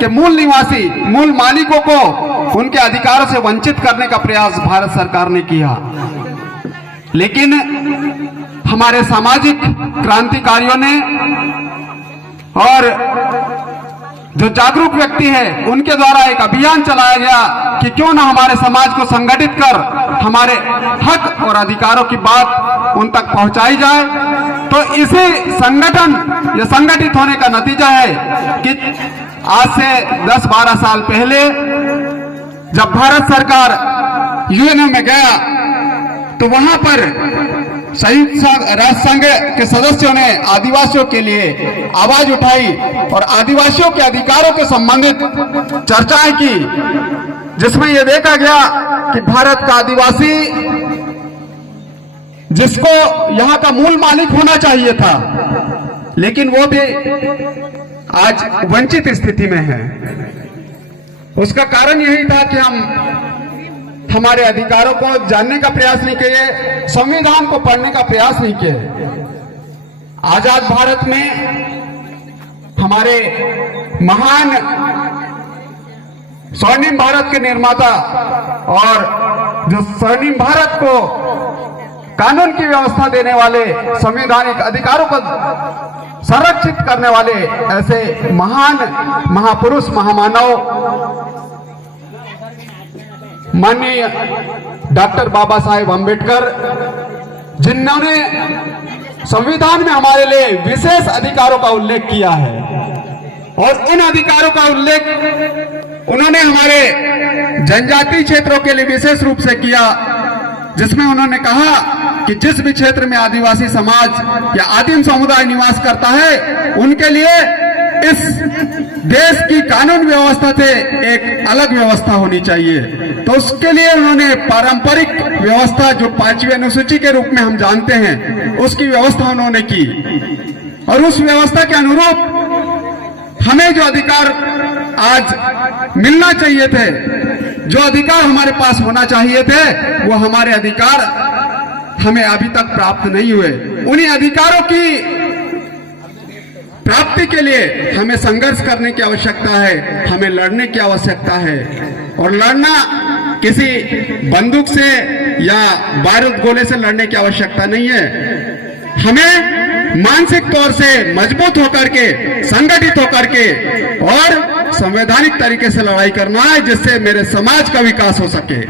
के मूल निवासी, मूल मालिकों को उनके अधिकारों से वंचित करने का प्रयास भारत सरकार ने किया। लेकिन हमारे सामाजिक क्रांतिकारियों ने और जो जागरूक व्यक्ति है उनके द्वारा एक अभियान चलाया गया कि क्यों ना हमारे समाज को संगठित कर हमारे हक और अधिकारों की बात उन तक पहुंचाई जाए। तो इसी संगठन या संगठित होने का नतीजा है कि आज से 10-12 साल पहले जब भारत सरकार यूएनओ में गया तो वहां पर संयुक्त राष्ट्र संघ के सदस्यों ने आदिवासियों के लिए आवाज उठाई और आदिवासियों के अधिकारों के संबंधित चर्चाएं की, जिसमें यह देखा गया कि भारत का आदिवासी जिसको यहाँ का मूल मालिक होना चाहिए था, लेकिन वो भी आज वंचित स्थिति में है। उसका कारण यही था कि हम हमारे अधिकारों को जानने का प्रयास नहीं किए, संविधान को पढ़ने का प्रयास नहीं किए। आजाद भारत में हमारे महान स्वर्णिम भारत के निर्माता और जो स्वर्णिम भारत को कानून की व्यवस्था देने वाले, संवैधानिक अधिकारों को संरक्षित करने वाले ऐसे महान महापुरुष, महामानव माननीय डॉक्टर बाबा साहेब अम्बेडकर, जिन्होंने संविधान में हमारे लिए विशेष अधिकारों का उल्लेख किया है और उन अधिकारों का उल्लेख उन्होंने हमारे जनजातीय क्षेत्रों के लिए विशेष रूप से किया, जिसमें उन्होंने कहा कि जिस भी क्षेत्र में आदिवासी समाज या आदिम समुदाय निवास करता है उनके लिए इस देश की कानून व्यवस्था से एक अलग व्यवस्था होनी चाहिए। तो उसके लिए उन्होंने पारंपरिक व्यवस्था जो 5वीं अनुसूची के रूप में हम जानते हैं उसकी व्यवस्था उन्होंने की और उस व्यवस्था के अनुरूप हमें जो अधिकार आज मिलना चाहिए थे, जो अधिकार हमारे पास होना चाहिए थे, वो हमारे अधिकार हमें अभी तक प्राप्त नहीं हुए। उन्हीं अधिकारों की प्राप्ति के लिए हमें संघर्ष करने की आवश्यकता है, हमें लड़ने की आवश्यकता है। और लड़ना किसी बंदूक से या बारूद गोले से लड़ने की आवश्यकता नहीं है, हमें मानसिक तौर से मजबूत होकर के, संगठित होकर के और संवैधानिक तरीके से लड़ाई करना है, जिससे मेरे समाज का विकास हो सके।